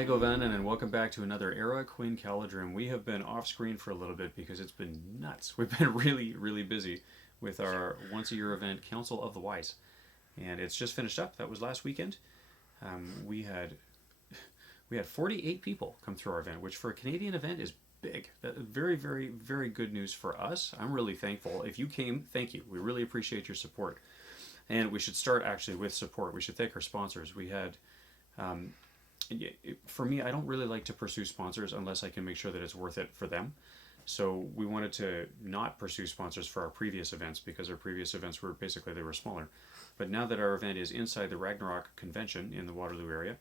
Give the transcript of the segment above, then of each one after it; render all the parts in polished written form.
Hi Govanen, and welcome back to another Era Queen Calidrim. We have been off screen for a little bit because it's been nuts. We've been really busy with our once a year event, Counsel of the Wise, and it's just finished up. That was last weekend. We had 48 people come through our event, which for a Canadian event is big. That is very good news for us. I'm really thankful. If you came, thank you. We really appreciate your support. And we should start actually with support. We should thank our sponsors. We had. For me, I don't really like to pursue sponsors unless I can make sure that it's worth it for them. So we wanted to not pursue sponsors for our previous events because our previous events were basically, they were smaller. But now that our event is inside the Ragnarok convention in the Waterloo area,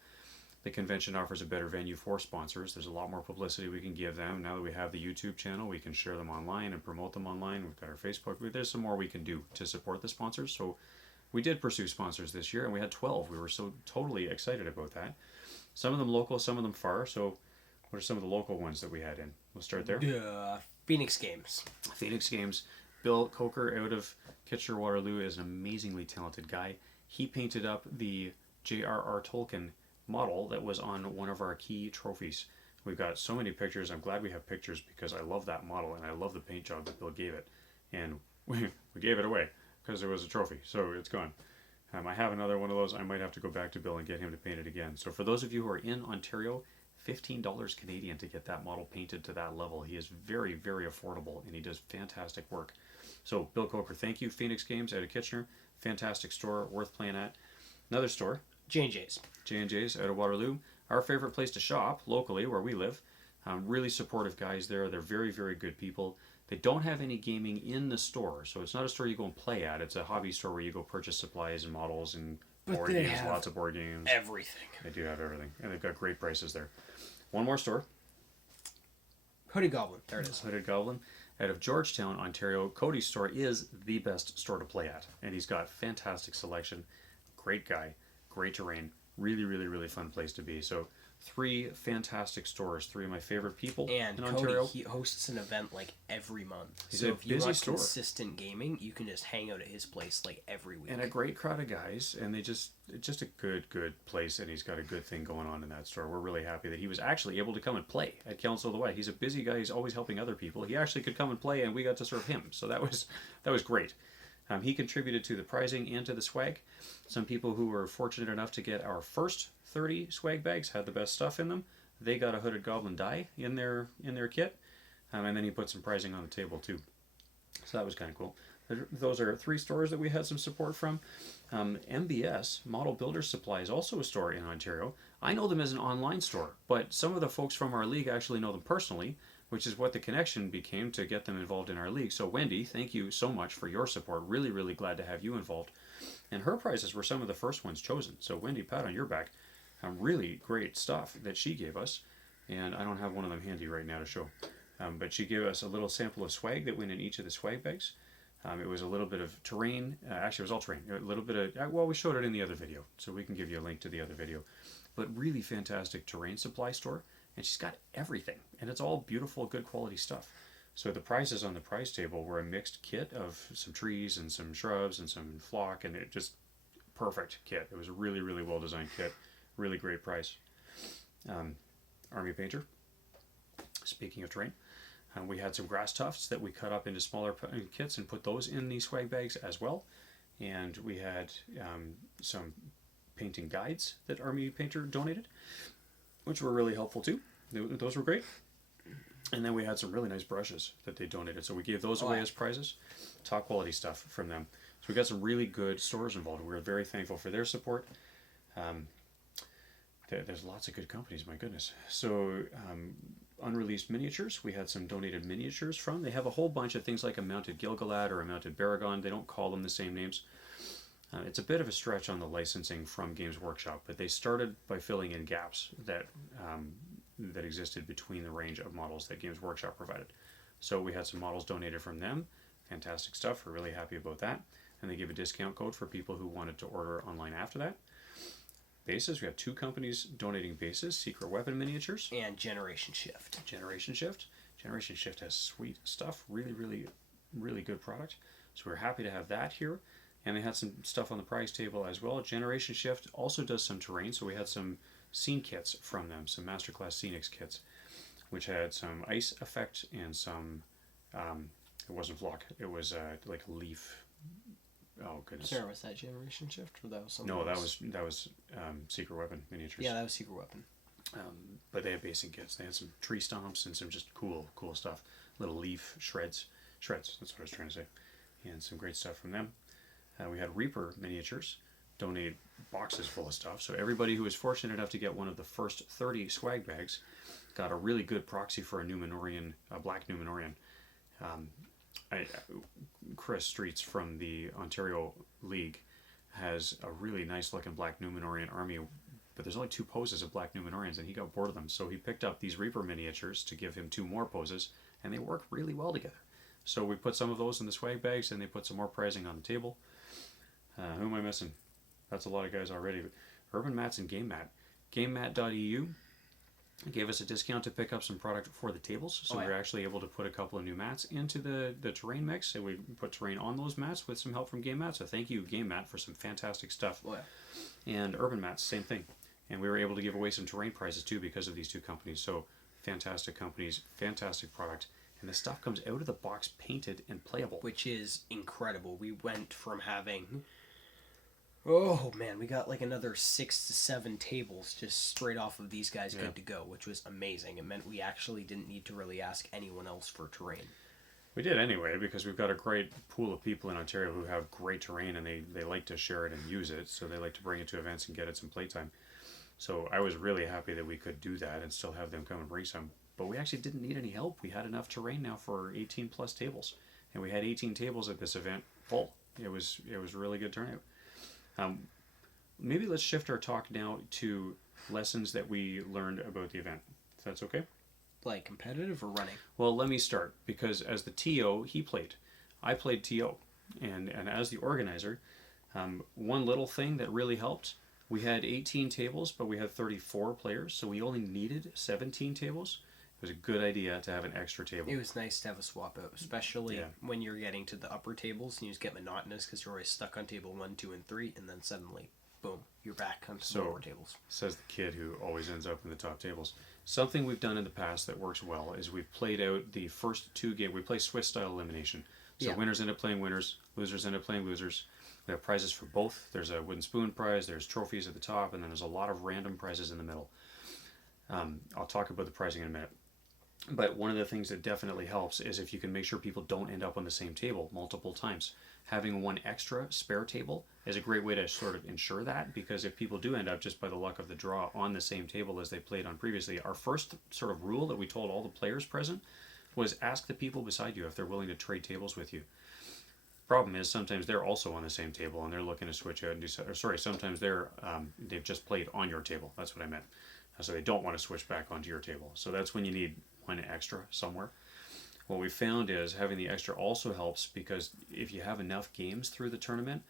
the convention offers a better venue for sponsors. There's a lot more publicity we can give them. Now that we have the YouTube channel, we can share them online and promote them online. We've got our Facebook. There's some more we can do to support the sponsors. So we did pursue sponsors this year, and we had 12. We were so totally excited about that. Some of them local, some of them far. So what are some of the local ones that we had in? We'll start there. Phoenix Games. Phoenix Games. Bill Coker out of Kitchener-Waterloo is an amazingly talented guy. He painted up the J.R.R. Tolkien model that was on one of our key trophies. We've got so many pictures. I'm glad we have pictures because I love that model and I love the paint job that Bill gave it. And we gave it away because it was a trophy, so it's gone. I have another one of those. I might have to go back to Bill and get him to paint it again. So for those of you who are in Ontario, $15 Canadian to get that model painted to that level. He is very affordable and he does fantastic work. So Bill Coker, thank you. Phoenix Games out of Kitchener, fantastic store, worth playing at. Another store, J&J's. J&J's out of Waterloo, our favorite place to shop locally where we live. Really supportive guys there. They're very good people. They don't have any gaming in the store, so it's not a store you go and play at. It's a hobby store where you go purchase supplies and models and board games, lots of board games. Everything. They do have everything, and they've got great prices there. One more store. Hooded Goblin. There it is. Hooded Goblin out of Georgetown, Ontario. Cody's store is the best store to play at, and he's got fantastic selection. Great guy, great terrain. Really fun place to be. So 3 fantastic stores, 3 of my favorite people and in Cody, Ontario. he hosts an event like every month. He's so a if you busy want store. consistent gaming, you can just hang out at his place like every week. And a great crowd of guys, and it's just a good place, and he's got a good thing going on in that store. We're really happy that he was actually able to come and play at Counsel of the White. He's a busy guy. He's always helping other people. He actually could come and play, and we got to serve him. So that was great. He contributed to the prizing and to the swag. Some people who were fortunate enough to get our first 30 swag bags had the best stuff in them. They got a Hooded Goblin die in their kit, and then he put some pricing on the table too. So that was kind of cool. Those are 3 stores that we had some support from. MBS, Model Builder Supply, is also a store in Ontario. I know them as an online store, but some of the folks from our league actually know them personally, which is what the connection became to get them involved in our league. So Wendy, thank you so much for your support. Really glad to have you involved. And her prizes were some of the first ones chosen. So Wendy, pat on your back. Really great stuff that she gave us. And I don't have one of them handy right now to show. But she gave us a little sample of swag that went in each of the swag bags. It was a little bit of terrain. Actually, it was all terrain. A little bit of, well, we showed it in the other video. So we can give you a link to the other video. But really fantastic terrain supply store. And she's got everything. And it's all beautiful, good quality stuff. So the prizes on the prize table were a mixed kit of some trees and some shrubs and some flock. And it just, perfect kit. It was a really well designed kit. Really great price. Army Painter. Speaking of terrain, we had some grass tufts that we cut up into smaller kits and put those in the swag bags as well. And we had some painting guides that Army Painter donated, which were really helpful too. Those were great. And then we had some really nice brushes that they donated. So we gave those away as prizes. Top quality stuff from them. So we got some really good stores involved. We were very thankful for their support. There's lots of good companies, my goodness. So unreleased miniatures, we had some donated miniatures from. They have a whole bunch of things like a mounted Gilgalad or a mounted Baragon. They don't call them the same names. It's a bit of a stretch on the licensing from Games Workshop, but they started by filling in gaps that existed between the range of models that Games Workshop provided. So we had some models donated from them. Fantastic stuff. We're really happy about that. And they gave a discount code for people who wanted to order online after that. Bases, we have 2 companies donating bases, Secret Weapon Miniatures. And Generation Shift. Generation Shift. Generation Shift has sweet stuff. Really good product. So we're happy to have that here. And they had some stuff on the prize table as well. Generation Shift also does some terrain. So we had some scene kits from them, some Masterclass Scenics kits, which had some ice effect and some, it wasn't flock, it was like a leaf. Oh goodness. Sarah, was that Generation Shift or that was something No, else? that was Secret Weapon miniatures. Yeah, that was Secret Weapon. But they had basing kits. They had some tree stomps and some just cool stuff. Little leaf shreds. That's what I was trying to say. And some great stuff from them. We had Reaper miniatures. Donated boxes full of stuff. So everybody who was fortunate enough to get one of the first 30 swag bags got a really good proxy for a Numenorian, a black Numenorian. Chris Streets from the Ontario League has a really nice looking black Numenorian army, but there's only 2 poses of black Numenorians, and he got bored of them, so he picked up these Reaper miniatures to give him 2 more poses, and they work really well together. So we put some of those in the swag bags, and they put some more pricing on the table. Who am I missing? That's a lot of guys already. But Urban Mats and Game Mat. GameMat.eu gave us a discount to pick up some product for the tables, so we were actually able to put a couple of new mats into the terrain mix, and we put terrain on those mats with some help from Game Mat, so thank you Game Mat for some fantastic stuff. And Urban Mats, same thing, and we were able to give away some terrain prizes too because of these 2 companies. So fantastic companies, fantastic product, and the stuff comes out of the box painted and playable, which is incredible. We went from having, oh man, we got like another 6 to 7 tables just straight off of these guys good to go, which was amazing. It meant we actually didn't need to really ask anyone else for terrain. We did anyway, because we've got a great pool of people in Ontario who have great terrain, and they like to share it and use it, so they like to bring it to events and get it some playtime. So I was really happy that we could do that and still have them come and bring some. But we actually didn't need any help. We had enough terrain now for 18 plus tables, and we had 18 tables at this event full. It was a really good turnout. Maybe let's shift our talk now to lessons that we learned about the event, if that's okay. Like competitive or running? Well, let me start, because as the TO, he played. I played TO. And as the organizer, one little thing that really helped, we had 18 tables, but we had 34 players, so we only needed 17 tables. It was a good idea to have an extra table. It was nice to have a swap out, especially when you're getting to the upper tables and you just get monotonous because you're always stuck on table 1, 2, and 3, and then suddenly, boom, you're back on the lower tables. Says the kid who always ends up in the top tables. Something we've done in the past that works well is we've played out the first 2 games. We play Swiss style elimination. So winners end up playing winners, losers end up playing losers. We have prizes for both. There's a wooden spoon prize, there's trophies at the top, and then there's a lot of random prizes in the middle. I'll talk about the pricing in a minute. But one of the things that definitely helps is if you can make sure people don't end up on the same table multiple times. Having one extra spare table is a great way to sort of ensure that, because if people do end up just by the luck of the draw on the same table as they played on previously, our first sort of rule that we told all the players present was ask the people beside you if they're willing to trade tables with you. Problem is sometimes they're also on the same table and they're looking to switch out and do so, or sorry, sometimes they've just played on your table. That's what I meant. So they don't want to switch back onto your table. So that's when you need one extra somewhere. What we found is having the extra also helps, because if you have enough games through the tournament,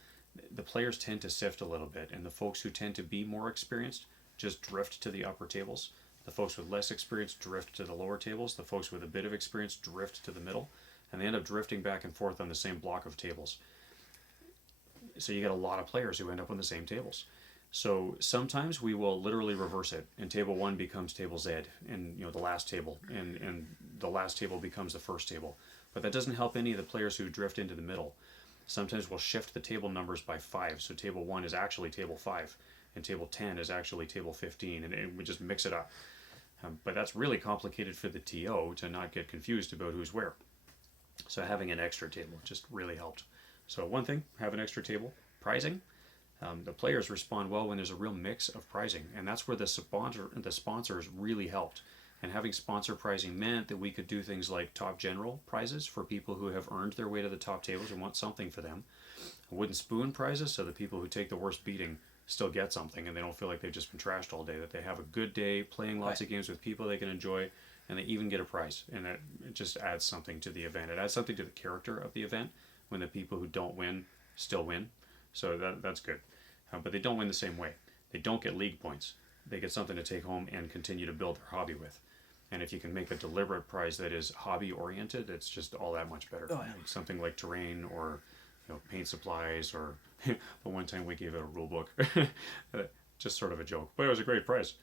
the players tend to sift a little bit, and the folks who tend to be more experienced just drift to the upper tables. The folks with less experience drift to the lower tables. The folks with a bit of experience drift to the middle, and they end up drifting back and forth on the same block of tables. So you get a lot of players who end up on the same tables. So sometimes we will literally reverse it, and table 1 becomes table Z, and the last table, and the last table becomes the first table. But that doesn't help any of the players who drift into the middle. Sometimes we'll shift the table numbers by 5, so table 1 is actually table 5, and table 10 is actually table 15, and we just mix it up. But that's really complicated for the TO to not get confused about who's where. So having an extra table just really helped. So one thing, have an extra table. Prizing. The players respond well when there's a real mix of pricing, and that's where the sponsors really helped. And having sponsor pricing meant that we could do things like top general prizes for people who have earned their way to the top tables and want something for them. Wooden spoon prizes, so the people who take the worst beating still get something and they don't feel like they've just been trashed all day, that they have a good day playing lots of games with people they can enjoy, and they even get a prize. And it just adds something to the event. It adds something to the character of the event when the people who don't win still win. So that's good. But they don't win the same way. They don't get league points. They get something to take home and continue to build their hobby with. And if you can make a deliberate prize that is hobby oriented, it's just all that much better. Oh, yeah. Like something like terrain or paint supplies, or the one time we gave out a rule book. Just sort of a joke, but it was a great prize.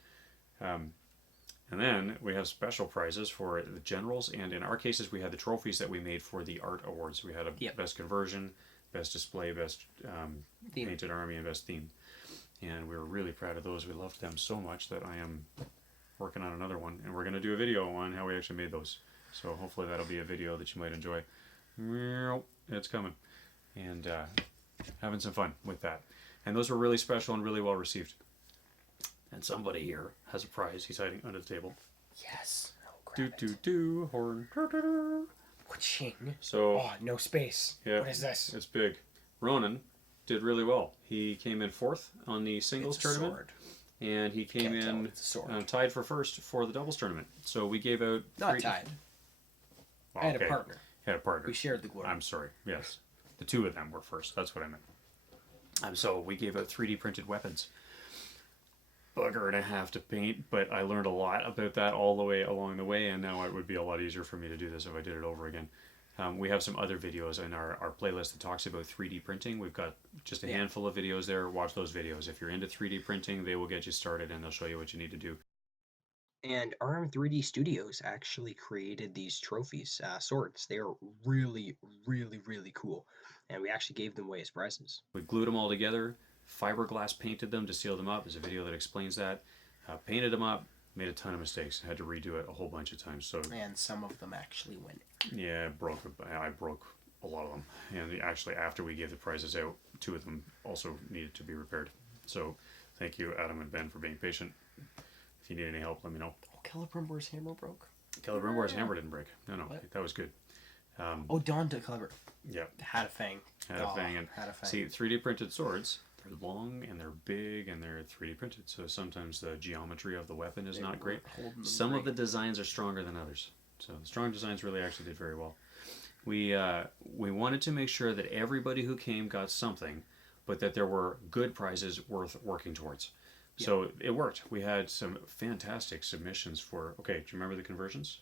And then we have special prizes for the generals, and in our cases, we had the trophies that we made for the art awards. We had a best conversion, best display, best painted army, and best theme. And we were really proud of those. We loved them so much that I am working on another one, and we're going to do a video on how we actually made those. So hopefully that'll be a video that you might enjoy. It's coming. And having some fun with that. And those were really special and really well received. And somebody here has a prize. He's hiding under the table. Yes. Horn. Ching. So. Oh, no space. Yeah. What is this? It's big. Ronan did really well. He came in 4th on the singles tournament. Sword. And he came in tied for 1st for the doubles tournament. So we gave out. Not tied. Well, I had a partner. Had a partner. We shared the glory. I'm sorry. Yes. The 2 of them were 1st. That's what I meant. So we gave out 3D printed weapons. Bugger and a half to paint, but I learned a lot about that all the way along the way, and now it would be a lot easier for me to do this if I did it over again. We have some other videos in our playlist that talks about 3D printing. We've got just a handful of videos there. Watch those videos. If you're into 3D printing, they will get you started, and they'll show you what you need to do. And RM 3D Studios actually created these trophies, swords. They are really, really, really cool. And we actually gave them away as prizes. We glued them all together, fiberglass painted them to seal them up. There's a video that explains that. Painted them up, made a ton of mistakes. Had to redo it a whole bunch of times. So and some of them actually went. Yeah, I broke a lot of them. And actually, after we gave the prizes out, 2 of them also needed to be repaired. So thank you, Adam and Ben, for being patient. If you need any help, let me know. Oh, Celebrimbor's hammer broke? Celebrimbor's hammer didn't break. No, that was good. Dawn to Celebrimbor. Yeah. Had a fang. Had a fang. See, 3D printed swords, they're long and they're big and they're 3D printed. So sometimes the geometry of the weapon is not great. Some of the designs are stronger than others. So the strong designs really actually did very well. We wanted to make sure that everybody who came got something, but that there were good prizes worth working towards. So it worked. We had some fantastic submissions for. Okay, do you remember the conversions?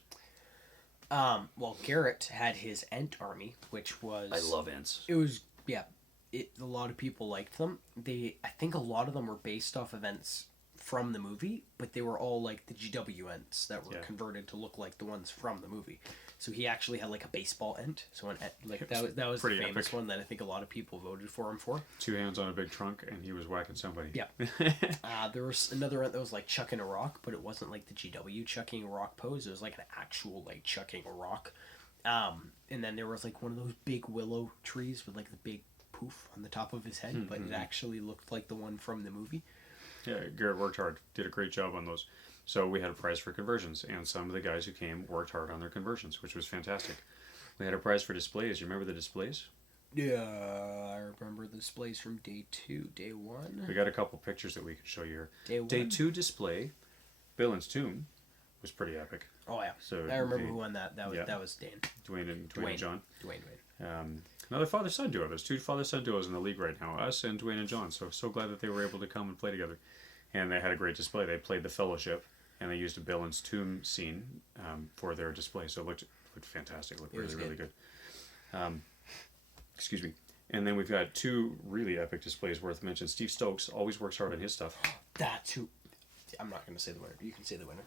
Well, Garrett had his Ent army, which was. I love Ents. It was a lot of people liked them. I think a lot of them were based off events from the movie, but they were all like the GW Ents that were converted to look like the ones from the movie. So he actually had like a baseball Ent. So that was the famous one that I think a lot of people voted for him for. 2 hands on a big trunk, and he was whacking somebody. Yeah. There was another Ent that was like chucking a rock, but it wasn't like the GW chucking a rock pose. It was like an actual like chucking a rock. And then there was like one of those big willow trees with like the big poof on the top of his head, but it actually looked like the one from the movie. Yeah, Garrett worked hard. Did a great job on those. So we had a prize for conversions, and some of the guys who came worked hard on their conversions, which was fantastic. We had a prize for displays. You remember the displays? Yeah, I remember the displays from day 2, day 1. We got a couple pictures that we can show you here. Day 2 display, Billin's Tomb, was pretty epic. Oh yeah. So I remember who won that. That was Dan. Dwayne and John. Dwayne. Another father-son duo. There's 2 father-son duos in the league right now. Us and Dwayne and John. So glad that they were able to come and play together. And they had a great display. They played the Fellowship, and they used a Billin's Tomb scene for their display. So it looked fantastic. It looked really good. Excuse me. And then we've got 2 really epic displays worth mentioning. Steve Stokes always works hard on his stuff. That's who. I'm not going to say the winner. You can say the winner.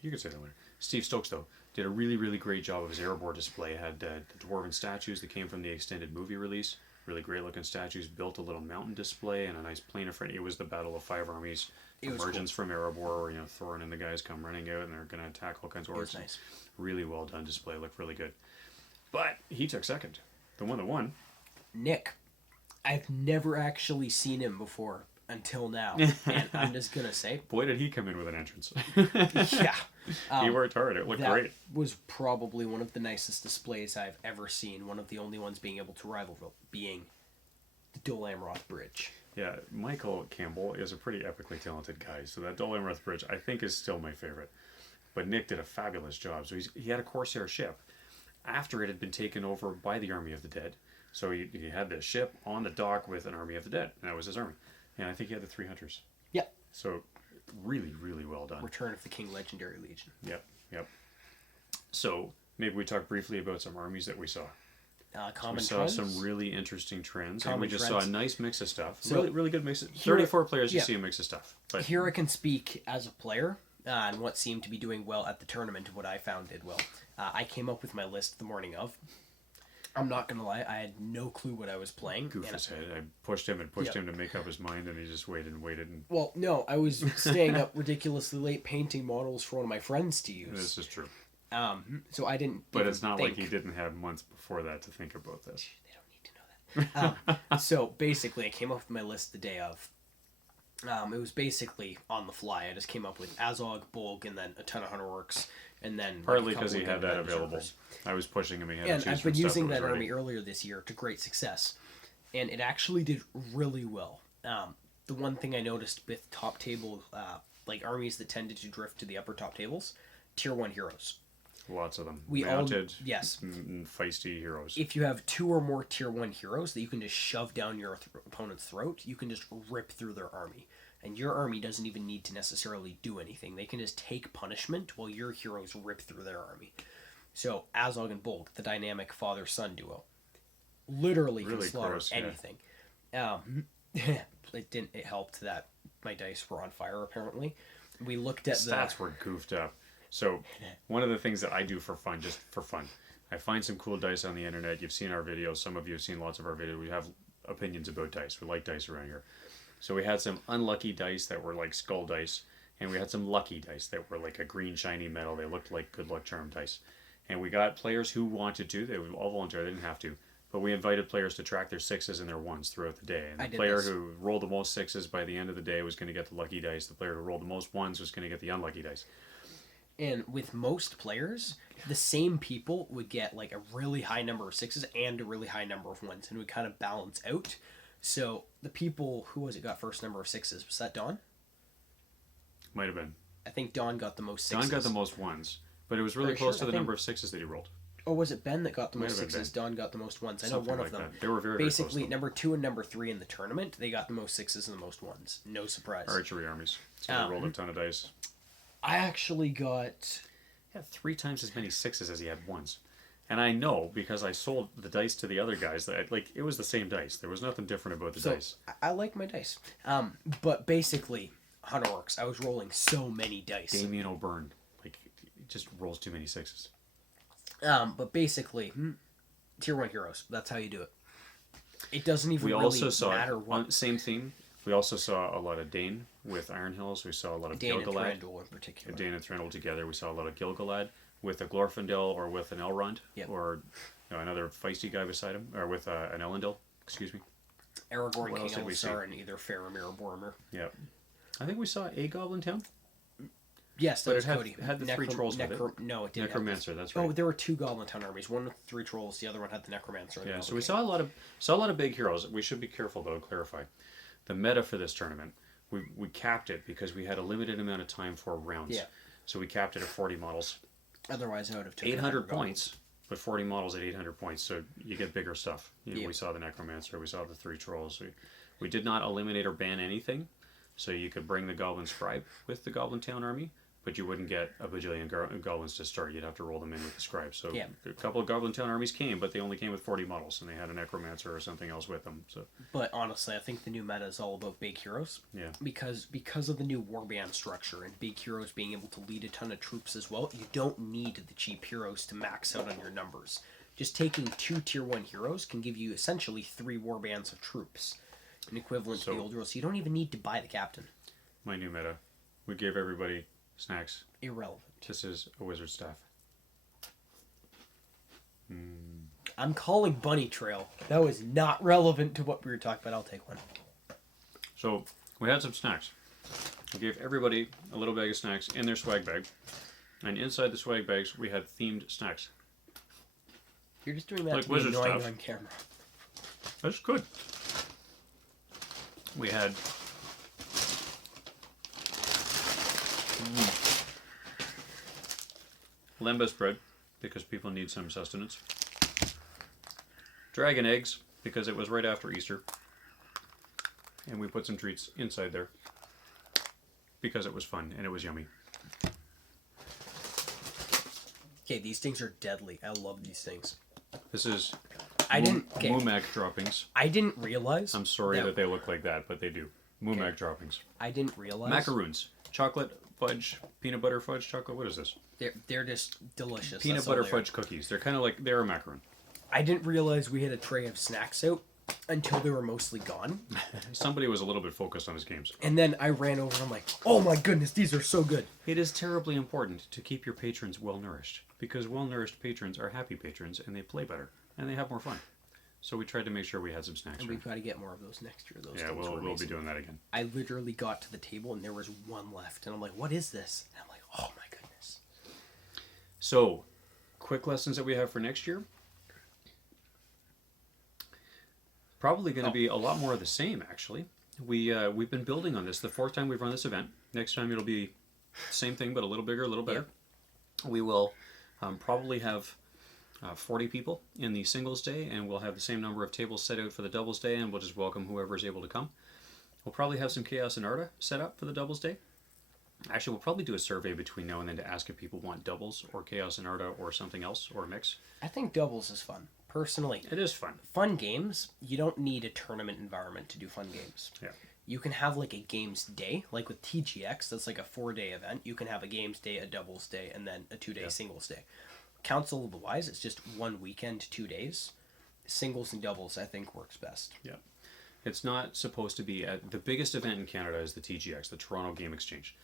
You can say the winner. Steve Stokes, though, did a really great job of his airborne display. Had the dwarven statues that came from the extended movie release. Really great looking statues. Built a little mountain display and a nice plane in front. It was the Battle of 5 Armies. Emergence from Erebor, where Thorin and the guys come running out and they're going to attack all kinds of orcs. Nice. Really well done display. Looked really good. But he took second. The one that won. Nick. I've never actually seen him before until now. And I'm just going to say. Boy, did he come in with an entrance. Yeah. He worked hard. It looked great. That was probably one of the nicest displays I've ever seen. One of the only ones being able to rival being the Dol Amroth Bridge. Yeah, Michael Campbell is a pretty epically talented guy. So that Dol Amroth Bridge, I think, is still my favorite. But Nick did a fabulous job. So he had a Corsair ship after it had been taken over by the Army of the Dead. So he had this ship on the dock with an Army of the Dead. And that was his army. And I think he had the 3 hunters. Yep. So really well done. Return of the King Legendary Legion. Yep. So maybe we talk briefly about some armies that we saw. Common We saw trends. some really interesting trends, and Common we just trends. saw a nice mix of stuff. So, really, really good mix. here- 34 players, you yeah. see a mix of stuff. But Here I can speak as a player and what seemed to be doing well at the tournament and what I found did well. I came up with my list the morning of. I'm not going to lie, I had no clue what I was playing. goof and his head. I pushed him and pushed Yep. him to make up his mind, and he just waited and waited. And Well, no, I was staying up ridiculously late painting models for one of my friends to use. this is true. So I didn't. But even it's not think. like he didn't have months before that to think about this. They don't need to know that. So basically, I came up with my list the day of. It was basically on the fly. I just came up with Azog, Bolg, and then a ton of Hunter Orcs, and then Partly like, a because he couple had of that available. Berserkers. I was pushing him. He had And to choose I've from been stuff using was that ready. army earlier this year to great success, and it actually did really well. The one thing I noticed with top table, like armies that tended to drift to the upper top tables, tier 1 heroes. Lots of them. We all- Mounted, yes. feisty heroes. If you have 2 or more tier 1 heroes that you can just shove down your opponent's throat, you can just rip through their army. And your army doesn't even need to necessarily do anything. They can just take punishment while your heroes rip through their army. So, Azog and Bolg, the dynamic father-son duo, literally can Really slaughter gross, yeah. anything. It helped that my dice were on fire, apparently. We looked at Stats were goofed up. So one of the things that I do for fun, just for fun, I find some cool dice on the internet. You've seen our videos. Some of you have seen lots of our videos. We have opinions about dice. We like dice around here. So we had some unlucky dice that were like skull dice, and we had some lucky dice that were like a green shiny metal. They looked like good luck charm dice. And we got players who wanted to. They would all volunteer. They didn't have to. But we invited players to track their 6s and their 1s throughout the day. And I the did player this. who rolled the most 6s by the end of the day was going to get the lucky dice. The player who rolled the most 1s was going to get the unlucky dice. And with most players, the same people would get like a really high number of 6s and a really high number of 1s, and it would kind of balance out. So the people, who was it, got first number of 6s? Was that Don? Might have been. I think Don got the most 6s. Don got the most 1s, but it was really Very close sure? to I the think- number of 6s that he rolled. Or was it Ben that got the Might most have been 6s? Don got the most 1s. I know Something one like of them. that. They were very, Basically, very close. number 2 and number 3 in the tournament, they got the most 6s and the most 1s. No surprise. Archery armies. So they rolled a ton of dice. I actually got... He had 3 times as many 6s as he had 1s. And I know because I sold the dice to the other guys that like it was the same dice. There was nothing different about the So, dice. I like my dice. But basically, Hunter Orcs, I was rolling so many dice. Damien O'Byrne, like, he just rolls too many 6s. But basically, tier 1 heroes. That's how you do it. It doesn't even We really also saw matter what... same theme. We also saw a lot of Dane with Iron Hills. We saw a lot of Dan and Gilgalad. Thranduil in particular. Dane and Thranduil together. We saw a lot of Gilgalad with a Glorfindel or with an Elrond, Yep. or another feisty guy beside him, or with an Elendil. Excuse me. Aragorn, What else King did we see? Elisar, and either Faramir or Boromir. Yeah. I think we saw a Goblin Town. Yes, that But was it had- Cody. had the 3 trolls with it. No, it didn't. Necromancer, that's Oh, right. there were 2 Goblin Town armies. One with 3 trolls. The other one had the Necromancer. and the Yeah, so Goblin we King. saw a lot of big heroes. We should be careful though to clarify. The meta for this tournament, we capped it because we had a limited amount of time for rounds. Yeah. So we capped it at 40 models. Otherwise, I would have taken 800 Goblin. points, but 40 models at 800 points, so you get bigger stuff. Yeah. We saw the Necromancer, we saw the 3 trolls. We did not eliminate or ban anything, so you could bring the Goblin Scribe with the Goblin Town army, but you wouldn't get a bajillion goblins to start. You'd have to roll them in with the Scribe. So Yeah. a couple of Goblin Town armies came, but they only came with 40 models, and they had a Necromancer or something else with them. So But honestly, I think the new meta is all about big heroes. yeah. Because of the new warband structure and big heroes being able to lead a ton of troops as well, you don't need the cheap heroes to max out on your numbers. Just taking 2 tier 1 heroes can give you essentially 3 warbands of troops, an equivalent to the So- old rules. So you don't even need to buy the captain. My new meta. We gave everybody snacks. Irrelevant. This is a wizard staff. I'm calling Bunny Trail. That was not relevant to what we were talking about. I'll take one. So we had some snacks. We gave everybody a little bag of snacks in their swag bag. And inside the swag bags, we had themed snacks. You're just doing that Like to be wizard annoying stuff. on camera. That's good. We had lembas bread, because people need some sustenance. Dragon eggs, because it was right after Easter. And we put some treats inside there, because it was fun and it was yummy. Okay, these things are deadly. I love these things. This is I didn't. Okay. Mumac droppings. I didn't realize. I'm sorry that they look like that, but they do. Mumac droppings. I didn't realize. Macaroons. Chocolate, fudge, peanut butter, fudge, chocolate. What is this? They're just delicious. Peanut butter fudge cookies. They're kind of like, they're a macaroon. I didn't realize we had a tray of snacks out until they were mostly gone. Somebody was a little bit focused on his games. And then I ran over and I'm like, oh my goodness, these are so good. It is terribly important to keep your patrons well nourished, because well nourished patrons are happy patrons and they play better and they have more fun. So we tried to make sure we had some snacks. And we've got to get more of those next year. Those yeah, we'll be doing that again. I literally got to the table and there was one left, and I'm like, "What is this?" And I'm like, "Oh my goodness!" So, quick lessons that we have for next year. Probably going to be a lot more of the same. Actually, we've been building on this. The 4th time we've run this event. Next time it'll be same thing, but a little bigger, a little better. Yep. We will probably have 40 people in the singles day, and we'll have the same number of tables set out for the doubles day, and we'll just welcome whoever is able to come. We'll probably have some Chaos and Arda set up for the doubles day. Actually, we'll probably do a survey between now and then to ask if people want doubles or Chaos and Arda or something else or a mix. I think doubles is fun. Personally, it is fun. Fun games, you don't need a tournament environment to do fun games. Yeah. You can have like a games day, like with TGX, that's like a 4-day event. You can have a games day, a doubles day, and then a 2-day singles day. Council of the Wise, it's just 1 weekend, 2 days. Singles and doubles, I think, works best. Yeah. It's not supposed to be... the biggest event in Canada is the TGX, the Toronto Game Exchange.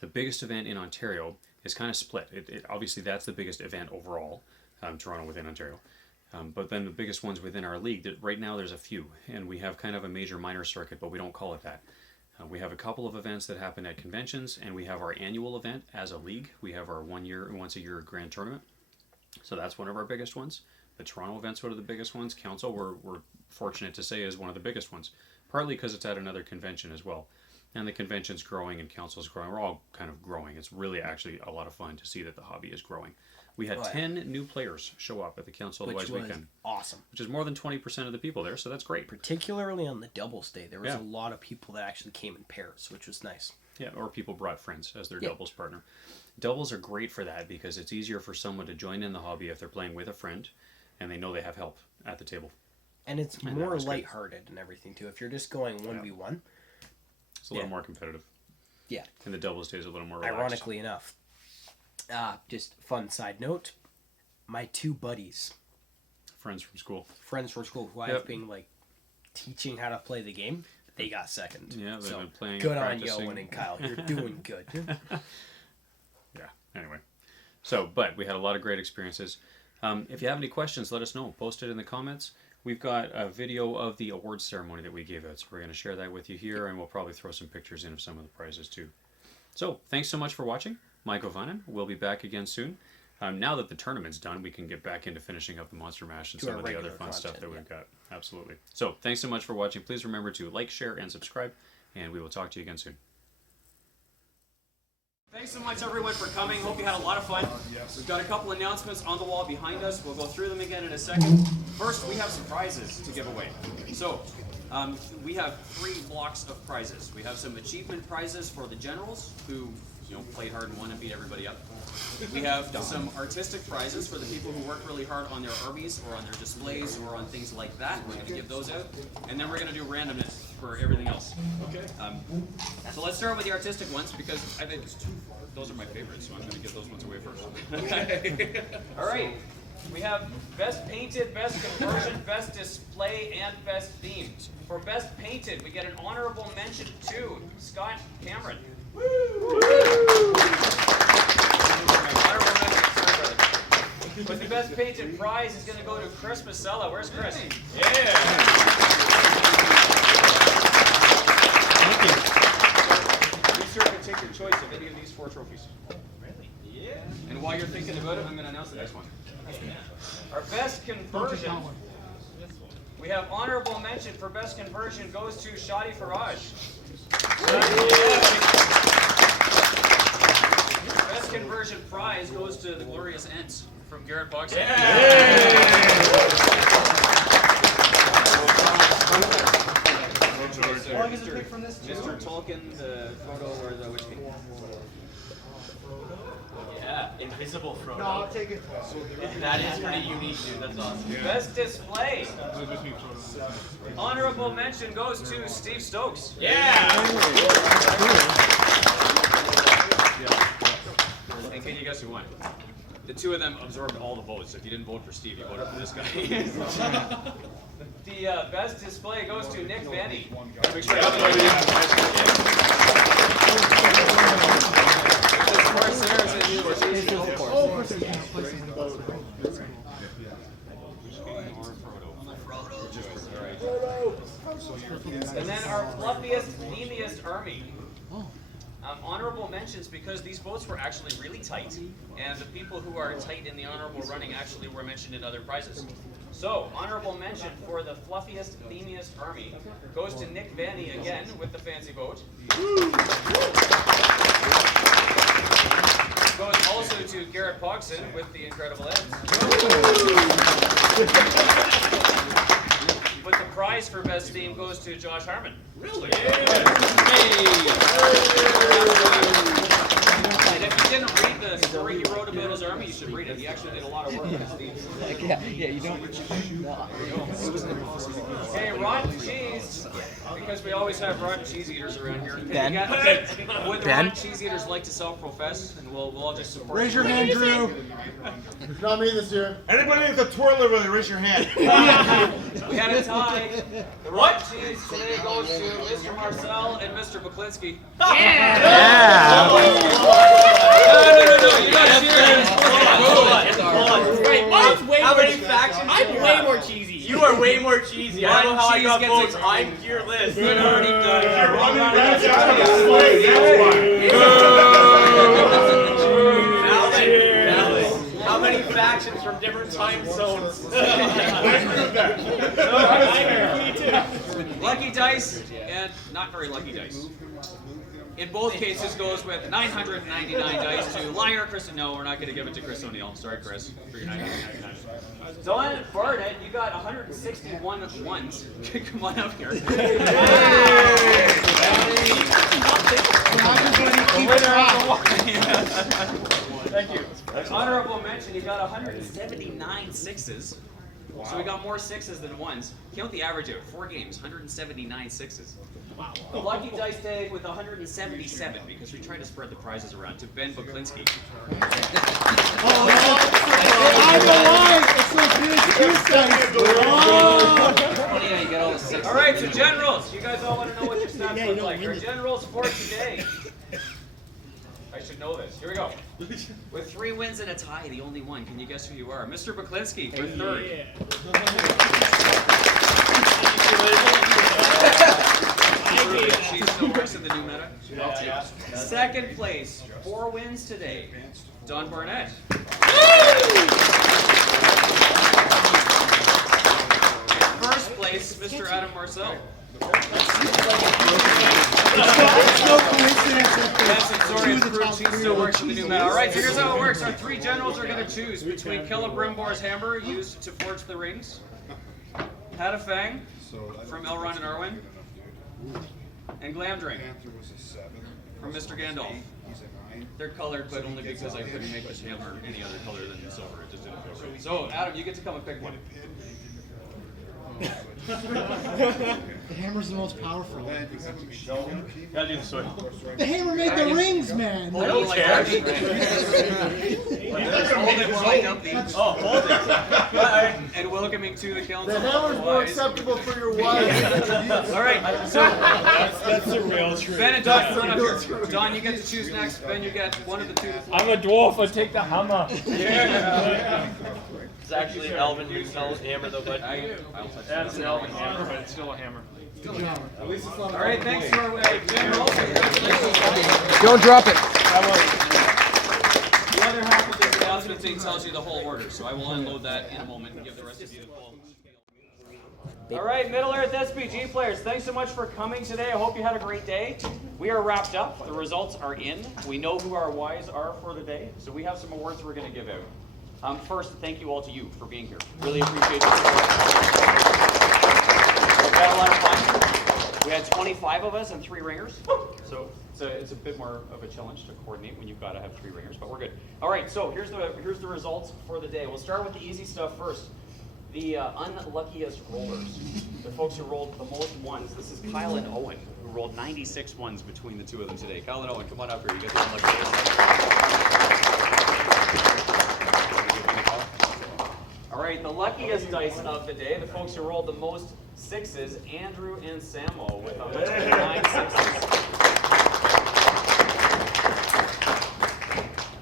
The biggest event in Ontario is kind of split. Obviously, that's the biggest event overall, Toronto within Ontario. But then the biggest ones within our league, right now there's a few. And we have kind of a major minor circuit, but we don't call it that. We have a couple of events that happen at conventions, and we have our annual event as a league. We have our once a year grand tournament. So that's one of our biggest ones. The Toronto event's one of the biggest ones. Council, we're fortunate to say, is one of the biggest ones. Partly because it's at another convention as well. And the convention's growing and Council's growing. We're all kind of growing. It's really actually a lot of fun to see that the hobby is growing. We had 10 new players show up at the Council of the Wise weekend. Awesome. Which is more than 20% of the people there, so that's great. Particularly on the doubles day. There was a lot of people that actually came in pairs, which was nice. Yeah, or people brought friends as their doubles partner. Doubles are great for that because it's easier for someone to join in the hobby if they're playing with a friend and they know they have help at the table. And it's more lighthearted and everything too. If you're just going 1v1, it's a little more competitive. Yeah. And the doubles day is a little more relaxed. Ironically enough, just fun side note, my 2 buddies, friends from school who I've been like teaching how to play the game, they got second. Yeah, they've been playing. Good on you, Owen and Kyle. You're doing good. Yeah. Anyway, but we had a lot of great experiences. If you have any questions, let us know. Post it in the comments. We've got a video of the awards ceremony that we gave out, so we're going to share that with you here, and we'll probably throw some pictures in of some of the prizes too. So, thanks so much for watching. Mike O'Vannon. We'll be back again soon. Now that the tournament's done, we can get back into finishing up the Monster Mash and some of the other fun stuff that we've got. Absolutely. So, thanks so much for watching. Please remember to like, share, and subscribe, and we will talk to you again soon. Thanks so much, everyone, for coming. Hope you had a lot of fun. We've got a couple announcements on the wall behind us. We'll go through them again in a second. First, we have some prizes to give away. So, we have 3 blocks of prizes. We have some achievement prizes for the generals who, played hard and won and beat everybody up. We have some artistic prizes for the people who work really hard on their armies or on their displays or on things like that. We're going to give those out. And then we're going to do randomness for everything else. Okay. So let's start with the artistic ones because I think those are my favorites, so I'm going to give those ones away first. Okay. All right. We have Best Painted, Best Conversion, Best Display, and Best Theme. For Best Painted, we get an honorable mention to Scott Cameron. Woo! But the Best Painted prize is going to go to Chris Masella. Where's Chris? Yeah! Thank you. You sir can take your choice of any of these 4 trophies. Really? Yeah. And while you're thinking about it, I'm going to announce the next one. Our Best Conversion. We have honorable mention for Best Conversion goes to Shadi Faraj. Best Conversion prize goes to the Glorious Ents from Garrett Boxer. How long is it pick from this? Mr. Tolkien, the photo or the which one? Yeah, invisible Frodo. No, I'll take it. That is pretty unique, dude. That's awesome. Best display. Honorable mention goes to Steve Stokes. Yeah! And can you guess who won? The two of them absorbed all the votes. So if you didn't vote for Steve, you voted for this guy. The best display goes to Nick Vanny. Make sure and then our fluffiest, themiest army. Honorable mentions because these votes were actually really tight, and the people who are tight in the honorable running actually were mentioned in other prizes. So, honorable mention for the fluffiest, themiest army goes to Nick Vanny again with the fancy vote. Goes also to Garrett Pogson with the incredible Eds. But the prize for best theme goes to Josh Harmon. Really? And if you didn't read the story he wrote about his army, you should read it. He actually did a lot of work with his themes. Yeah, you don't. Okay, rotten cheese. Because we always have rotten cheese eaters around here. Ben? Would the rotten cheese eaters like to self-profess? And we'll all just support Raise your hand, Drew. Not me this year. Anybody with a twirler, really, raise your hand. We had a tie. The rotten cheese today goes to Mr. Marcel and Mr. Buklinski. Yeah! No, you gotta cheer. Wait, I'm way more factions. I'm way more cheesy. You are way more cheesy. I don't know how I got votes. I'm pure list. Good already done. You're running back out of the slate, that's why. How many factions from different time zones? I agree with that. Lucky dice and not very lucky dice. In both cases goes with 999 dice to Liar, Chris. No, we're not going to give it to Chris O'Neill. Sorry, Chris, for your 999. Don Barnett, you got 161 ones. Come on up here. Thank you. Honorable mention, you got 179 sixes. So we got more sixes than ones. Count the average out. 4 games, 179 sixes. Wow. The lucky dice tag with 177 because we tried to spread the prizes around to Ben Buklinski. All right, so generals, you guys all want to know what your stats look like. Our generals for today. I should know this. Here we go. With 3 wins and a tie, the only one. Can you guess who you are? Mr. Buklinski for 3rd. She still works in the new meta. Yeah. 2nd place, 4 wins today. Don Barnett. First place, Mr. Adam Marcel. Yes, I'm sorry, it's proved she still works in the new meta. Alright, so here's how it works. Our 3 generals are going to choose between Celebrimbor's hammer, used to forge the rings, Hadafang from Elrond and Arwen, and Glamdring from Mr. Gandalf. They're colored, but only because I couldn't make this hammer any other color than silver. It just didn't feel right. So, Adam, you get to come and pick one. The hammer's the most powerful. Gotta do the sword. The hammer made the rings, man. I don't care. Hold it while I dump these. Oh, hold it. And welcoming to the council. The hammer's more acceptable for your wife. Alright, so That's a real truth. Ben and Don, come on up here. Don, you get to choose next. Ben, you get one of the 2. I'm a dwarf, I take the hammer. It's actually Elvin who's hammer though, but That's an elven hammer, but it's still a hammer. Alright, thanks to our generals. Don't drop it. The other half of this announcement thing tells you the whole order, so I will unload that in a moment and give the rest of you the full. Alright, Middle Earth SBG players, thanks so much for coming today. I hope you had a great day. We are wrapped up. The results are in. We know who our Ys are for the day, so we have some awards we're going to give out. First, thank you all to you for being here. Really appreciate your support. We've had a lot of fun. We We had 25 of us and 3 ringers, so it's a bit more of a challenge to coordinate when you've got to have 3 ringers, but we're good. All right, so here's the results for the day. We'll start with the easy stuff first. The unluckiest rollers, the folks who rolled the most ones. This is Kyle and Owen, who rolled 96 ones between the two of them today. Kyle and Owen, come on up here. You get the unluckiest. All right, the luckiest dice of the day, the folks who rolled the most 6s, Andrew and Samo with 9 6s.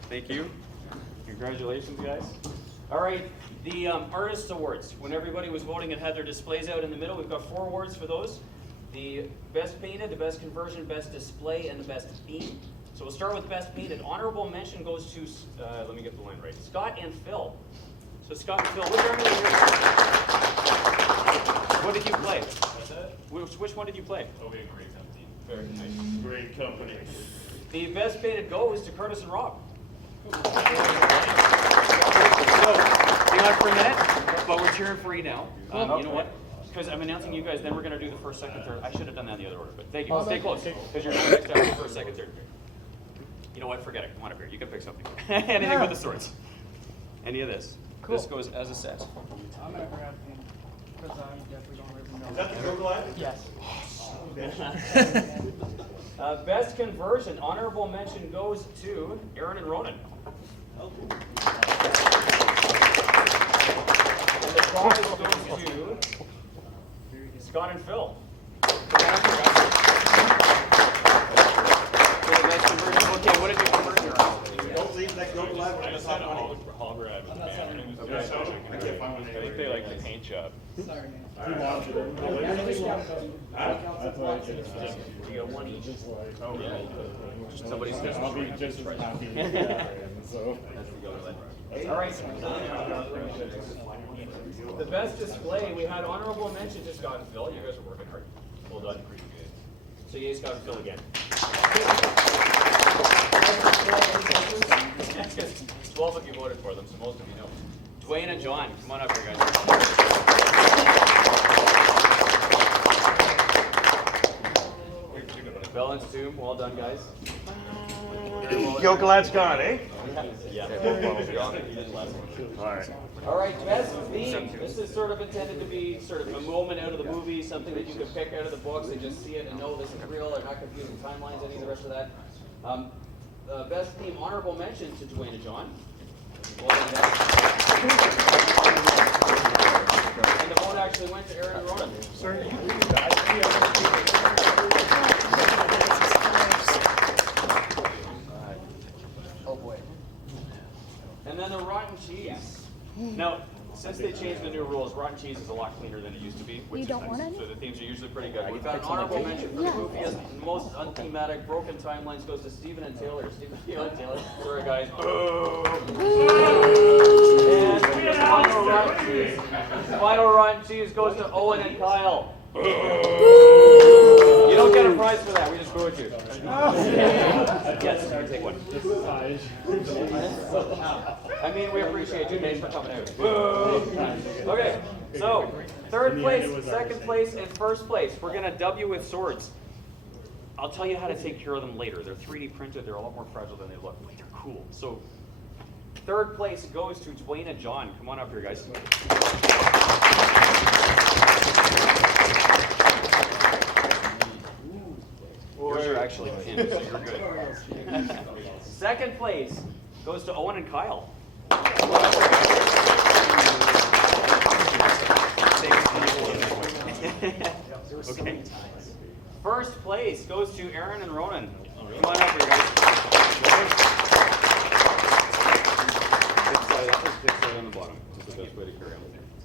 Thank you. Congratulations, guys. All right, the Artist Awards. When everybody was voting and had their displays out in the middle, we've got 4 awards for those. The Best Painted, the Best Conversion, Best Display, and the Best Theme. So we'll start with Best Painted. Honorable mention goes to, let me get the line right, Scott and Phil. So Scott and Phil, which army were you? What did you play? Which one did you play? Oh, we had a great company. Very nice. Great company. The Best Painted goes to Curtis and Rob. So, hang on for a minute, but we're cheering for you now. You know what? Because I'm announcing you guys, then we're going to do the first, second, third. I should have done that in the other order, but thank you. Stay close, because you're going next after first, second, third. You know what? Forget it. Come on up here. You can pick something. Anything with the swords. Any of this. Cool. This goes as a set. I'm gonna grab him because I definitely don't really know. Is that the Google Yes. Best Conversion. Honorable mention goes to Aaron and Ronan. And the prize goes to Scott and Phil. Okay, what did you convert your on? Don't leave that Google Live. I just had a hologram with the banner. I can't find one. I think they like the paint job. Sorry, man. He wanted You got one each. Oh, yeah. Somebody's I'll be just as happy to do that. So. All right. The best display, we had honorable mention to Scott and Phil. You guys are working hard. Well done. So yay, Scott and Phil again. 12 of you voted for them, so most of you know. Dwayne and John, come on up here, guys. Bell and Tomb, well done, guys. Gilgalad's gone, eh? Yeah. All right. All right, best theme. This is sort of intended to be sort of a moment out of the movie, something that you can pick out of the books and just see it and know this is real. They're not confusing timelines, any of the rest of that. Best theme, honorable mention to Dwayne and John. Well done, guys. And the vote actually went to Aaron and Ronan. Oh boy. And then the rotten cheese. Now, since they changed the new rules, rotten cheese is a lot cleaner than it used to be, which is nice. So the themes are usually pretty good. We've got an honorable mention for the goofiest, most unthematic, broken timelines goes to Stephen and Taylor. Stephen and Taylor. Sorry, guys. Boo! And final rotten cheese goes to Owen and Kyle. Boo! You don't get a prize for that. We just booed you. Yes, you take one. I mean, we appreciate you. Thanks for coming out. Boo! Okay, so third place, second place, and first place. We're gonna W with swords. I'll tell you how to take care of them later. They're 3D printed. They're a lot more fragile than they look, but they're cool. So third place goes to Dwayne and John. Come on up here, guys. Yours are actually pinned, so you're good. Second place goes to Owen and Kyle. Okay. First place goes to Aaron and Ronan. Come on up here, guys. Big side on the bottom. That's the best way to carry on.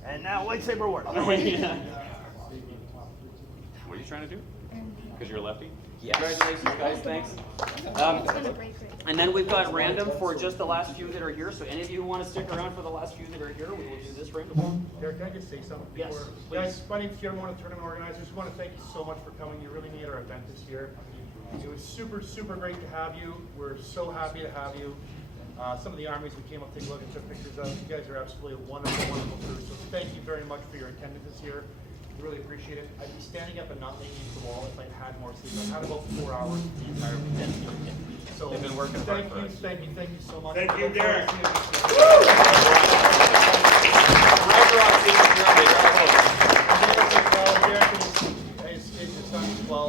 And now lightsaber war. What are you trying to do? Because you're a lefty? Yes. Congratulations, guys. Thanks. And then we've got random for just the last few that are here. So any of you who want to stick around for the last few that are here, we will do this random. Derek, can I just say something Yes, before? please. Guys, my name's Kieran, one of the tournament organizers. We want to thank you so much for coming. You really made our event this year. It was super, super great to have you. We're so happy to have you. Some of the armies we came up to take a look and took pictures of. You guys are absolutely a wonderful, wonderful crew. So thank you very much for your attendance this year. Really appreciate it. I'd be standing up and not making it to the wall if I had more sleep. I've had about 4 hours the entire weekend. So They've been working hard for us. Thank you so much. Thank you, Derek.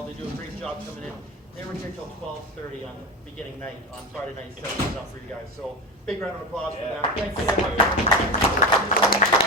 They do a great job coming in. They were here till 12:30 on beginning night, on Friday night, setting this up for you guys. So big round of applause for them. Thank you so much.